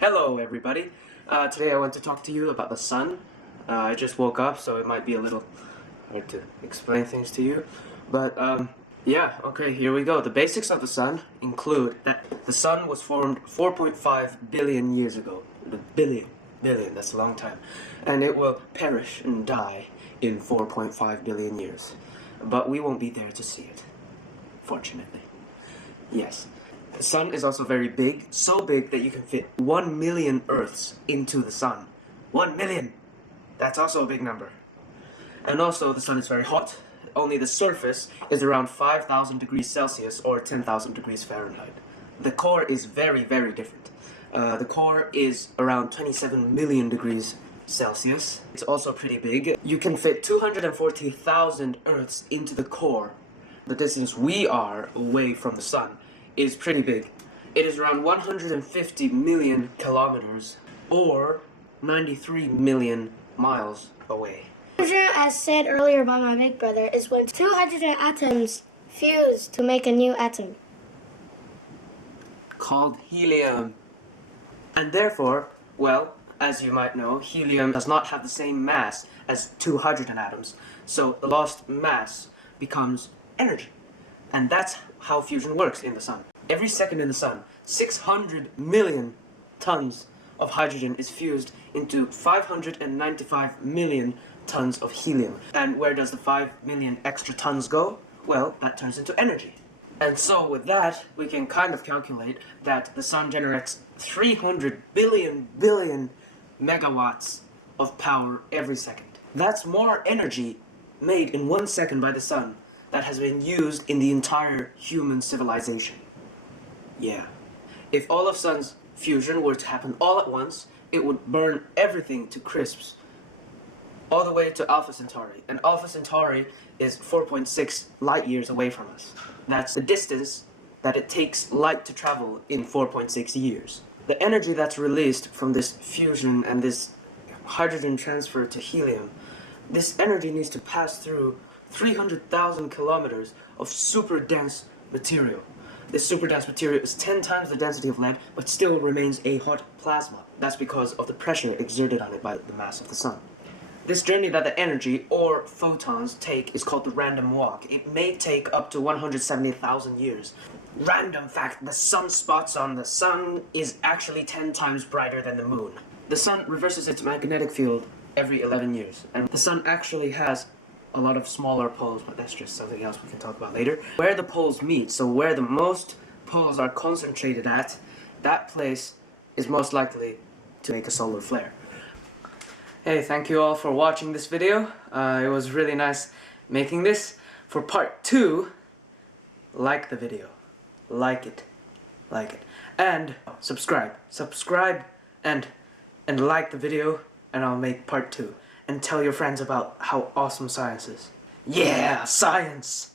Hello everybody. Today I want to talk to you about the sun. I just woke up, so it might be a little hard to explain things to you. But yeah, okay, here we go. The basics of the sun include that the sun was formed 4.5 billion years ago. Billion, that's a long time. And it will perish and die in 4.5 billion years. But we won't be there to see it, fortunately. Yes. The sun is also very big, so big that you can fit 1 million Earths into the sun. 1 million! That's also a big number. And also, the sun is very hot. Only the surface is around 5,000 degrees Celsius or 10,000 degrees Fahrenheit. The core is very, very different. The core is around 27 million degrees Celsius. It's also pretty big. You can fit 240,000 Earths into the core. The distance we are away from the sun is pretty big. It is around 150 million kilometers or 93 million miles away. Hydrogen, as said earlier by my big brother, is when two hydrogen atoms fuse to make a new atom, called helium. And therefore, well, as you might know, helium does not have the same mass as two hydrogen atoms, so the lost mass becomes energy. And that's how fusion works in the sun. Every second in the sun, 600 million tons of hydrogen is fused into 595 million tons of helium. And where does the 5 million extra tons go? Well, that turns into energy. And so with that, we can kind of calculate that the sun generates 300 billion megawatts of power every second. That's more energy made in 1 second by the sun that has been used in the entire human civilization. Yeah. If all of sun's fusion were to happen all at once, it would burn everything to crisps, all the way to Alpha Centauri. And Alpha Centauri is 4.6 light years away from us. That's the distance that it takes light to travel in 4.6 years. The energy that's released from this fusion and this hydrogen transfer to helium, this energy needs to pass through 300,000 kilometers of super dense material. This super dense material is 10 times the density of lead, but still remains a hot plasma. That's because of the pressure exerted on it by the mass of the sun. This journey that the energy, or photons, take is called the random walk. It may take up to 170,000 years. Random fact, the sunspots on the sun is actually 10 times brighter than the moon. The sun reverses its magnetic field every 11 years, and the sun actually has a lot of smaller poles, but that's just something else we can talk about later. Where the poles meet, so where the most poles are concentrated at, that place is most likely to make a solar flare. Hey, thank you all for watching this video. It was really nice making this. For part 2, like the video. Like it. And subscribe and like the video, and I'll make part 2. And tell your friends about how awesome science is. Yeah, science!